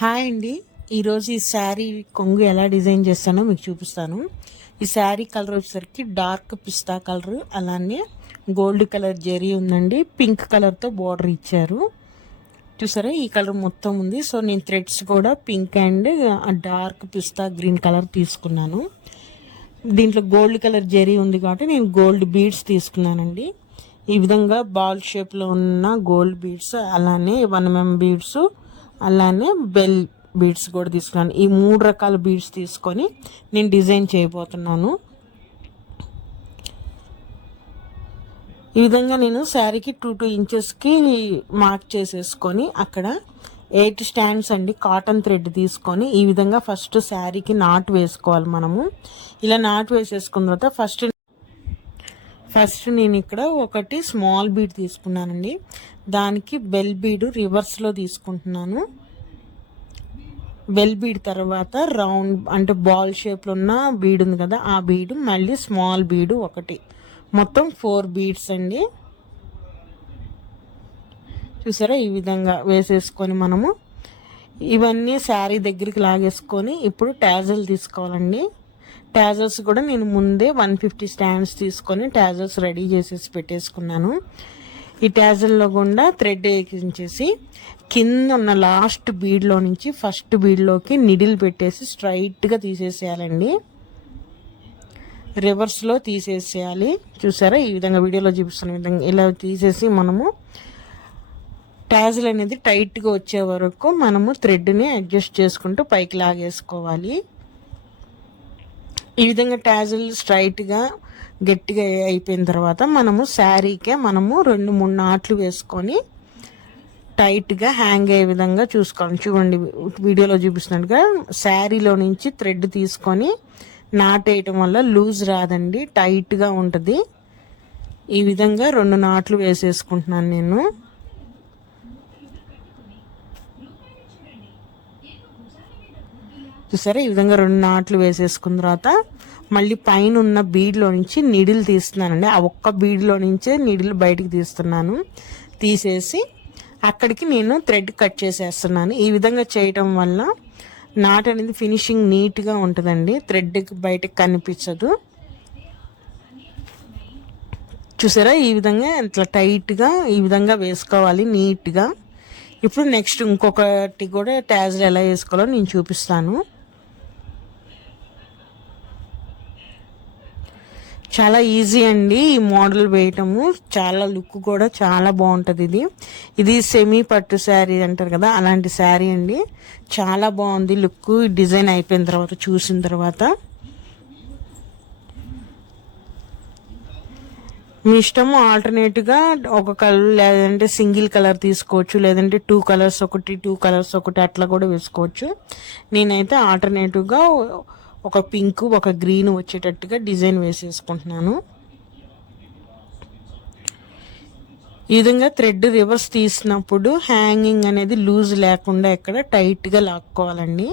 Hi అండి. ఈరోజు ఈ శారీ కొంగు ఎలా డిజైన్ చేస్తానో మీకు చూపిస్తాను. ఈ శారీ కలర్ వచ్చేసరికి డార్క్ పిస్తా కలర్, అలానే గోల్డ్ కలర్ జెరీ ఉందండి. పింక్ కలర్తో బార్డర్ ఇచ్చారు చూసారా, ఈ కలర్ మొత్తం ఉంది. సో నేను థ్రెడ్స్ కూడా pink and dark pista green colour తీసుకున్నాను. దీంట్లో గోల్డ్ కలర్ జెరీ ఉంది కాబట్టి నేను గోల్డ్ బీడ్స్ తీసుకున్నానండి. ఈ విధంగా బాల్ షేప్లో ఉన్న గోల్డ్ బీడ్స్, అలానే 1mm బీడ్స్, అలానే బెల్ బీడ్స్ కూడా తీసుకున్నాను. ఈ 3 రకాల బీడ్స్ తీసుకొని నేను డిజైన్ చేయబోతున్నాను. ఈ విధంగా నేను శారీకి 2 ఇంచెస్కి మార్క్ చేసేసుకొని అక్కడ 8 స్టాండ్స్ అండి కాటన్ థ్రెడ్ తీసుకొని ఈ విధంగా ఫస్ట్ శారీకి నాట్ వేసుకోవాలి. మనము ఇలా నాట్ వేసేసుకున్న తర్వాత ఫస్ట్ నేను ఇక్కడ ఒకటి స్మాల్ బీడ్ తీసుకున్నానండి. దానికి బెల్ బీడ్ రివర్స్లో తీసుకుంటున్నాను. బెల్ బీడ్ తర్వాత రౌండ్ అంటే బాల్ షేప్లో ఉన్న బీడ్ ఉంది కదా, ఆ బీడ్ మళ్ళీ స్మాల్ బీడ్ ఒకటి, మొత్తం 4 బీడ్స్ అండి. చూసారా, ఈ విధంగా వేసేసుకొని మనము ఇవన్నీ శారీ దగ్గరికి లాగేసుకొని ఇప్పుడు టాజల్ తీసుకోవాలండి. టాజల్స్ కూడా నేను ముందే 150 స్టాండ్స్ తీసుకొని టాజల్స్ రెడీ చేసేసి పెట్టేసుకున్నాను. ఈ టాజల్లో గుండా థ్రెడ్ ఎక్కించేసి కింద ఉన్న లాస్ట్ బీడ్లో నుంచి ఫస్ట్ బీడ్లోకి నిడిల్ పెట్టేసి స్ట్రైట్గా తీసేసేయాలండి. రివర్స్లో తీసేసేయాలి. చూసారా, ఈ విధంగా వీడియోలో చూపిస్తున్న విధంగా ఇలా తీసేసి మనము టాజిల్ అనేది టైట్గా వచ్చే వరకు మనము థ్రెడ్ని అడ్జస్ట్ చేసుకుంటూ పైకి లాగేసుకోవాలి. ఈ విధంగా టాజిల్ స్ట్రైట్గా గట్టిగా అయిపోయిన తర్వాత మనము శారీకే 2-3 నాట్లు వేసుకొని టైట్గా హ్యాంగ్ అయ్యే విధంగా చూసుకోవాలి. చూడండి, వీడియోలో చూపిస్తున్నట్టుగా శారీలో నుంచి థ్రెడ్ తీసుకొని నాట్ వేయటం వల్ల లూజ్ రాదండి, టైట్గా ఉంటుంది. ఈ విధంగా 2 నాట్లు వేసేసుకుంటున్నాను నేను. చూసారా, ఈ విధంగా 2 నాట్లు వేసేసుకున్న తర్వాత మళ్ళీ పైన ఉన్న బీడ్లో నుంచి నీడిల్ తీస్తున్నానండి. ఆ ఒక్క బీడ్లో నుంచే నీడిల్ బయటికి తీస్తున్నాను. తీసేసి అక్కడికి నేను థ్రెడ్ కట్ చేసేస్తున్నాను. ఈ విధంగా చేయటం వల్ల నాట్ అనేది ఫినిషింగ్ నీట్గా ఉంటుందండి, థ్రెడ్ బయటకు కనిపించదు. చూసారా, ఈ విధంగా ఇట్లా టైట్గా ఈ విధంగా వేసుకోవాలి నీట్గా. ఇప్పుడు నెక్స్ట్ ఇంకొకటి కూడా టాజిల్ ఎలా వేసుకోవాలో నేను చూపిస్తాను. చాలా ఈజీ అండి ఈ మోడల్ వేయటము, చాలా లుక్ కూడా చాలా బాగుంటుంది. ఇది సెమీ పట్టు శారీ అంటారు కదా, అలాంటి శారీ అండి. చాలా బాగుంది లుక్ డిజైన్ అయిపోయిన తర్వాత చూసిన తర్వాత. మీ ఇష్టము, ఆల్టర్నేట్గా ఒక కలర్ లేదంటే సింగిల్ కలర్ తీసుకోవచ్చు, లేదంటే 2 కలర్స్ ఒకటి 2 కలర్స్ ఒకటి అట్లా కూడా వేసుకోవచ్చు. నేనైతే ఆల్టర్నేటివ్గా ఒక పింక్ ఒక గ్రీన్ వచ్చేటట్టుగా డిజైన్ వేసేసుకుంటున్నాను. ఈ విధంగా థ్రెడ్ రివర్స్ తీసినప్పుడు హ్యాంగింగ్ అనేది లూజ్ లేకుండా ఎక్కడ టైట్గా లాక్కోవాలండి.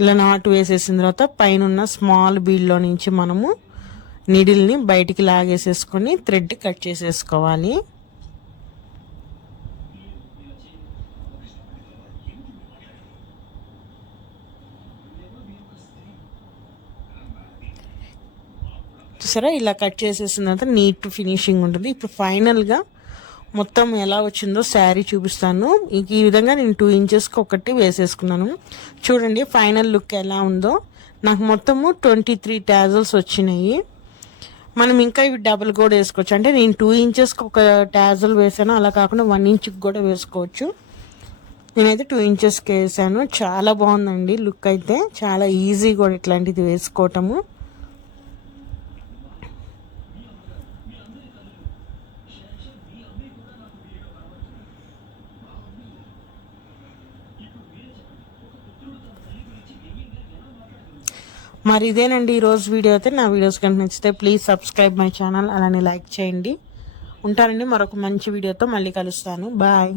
ఇలా నాటు వేసేసిన తర్వాత పైన స్మాల్ బీడ్లో నుంచి మనము నీడిల్ని బయటికి లాగేసేసుకొని థ్రెడ్ కట్ చేసేసుకోవాలి. చూసారా, ఇలా కట్ చేసేసిన తర్వాత నీట్ ఫినిషింగ్ ఉంటుంది. ఇప్పుడు ఫైనల్గా మొత్తం ఎలా వచ్చిందో శారీ చూపిస్తాను. ఈ విధంగా నేను 2 ఇంచెస్కి ఒకటి వేసేసుకున్నాను. చూడండి ఫైనల్ లుక్ ఎలా ఉందో. నాకు మొత్తము 23 టాజల్స్ వచ్చినాయి. మనం ఇంకా ఇవి డబుల్ కూడా వేసుకోవచ్చు. అంటే నేను 2 ఇంచెస్కి ఒక టాజల్ వేసాను, అలా కాకుండా 1 ఇంచ్కి కూడా వేసుకోవచ్చు. నేనైతే 2 ఇంచెస్కి వేసాను. చాలా బాగుందండి లుక్ అయితే, చాలా ఈజీ కూడా ఇట్లాంటిది వేసుకోవటము. మరి ఇదేనండి ఈరోజు వీడియో అయితే. నా వీడియోస్ కనుక నచ్చితే ప్లీజ్ సబ్స్క్రైబ్ మై ఛానల్, అలానే లైక్ చేయండి. ఉంటానండి, మరొక మంచి వీడియోతో మళ్ళీ కలుస్తాను. బాయ్.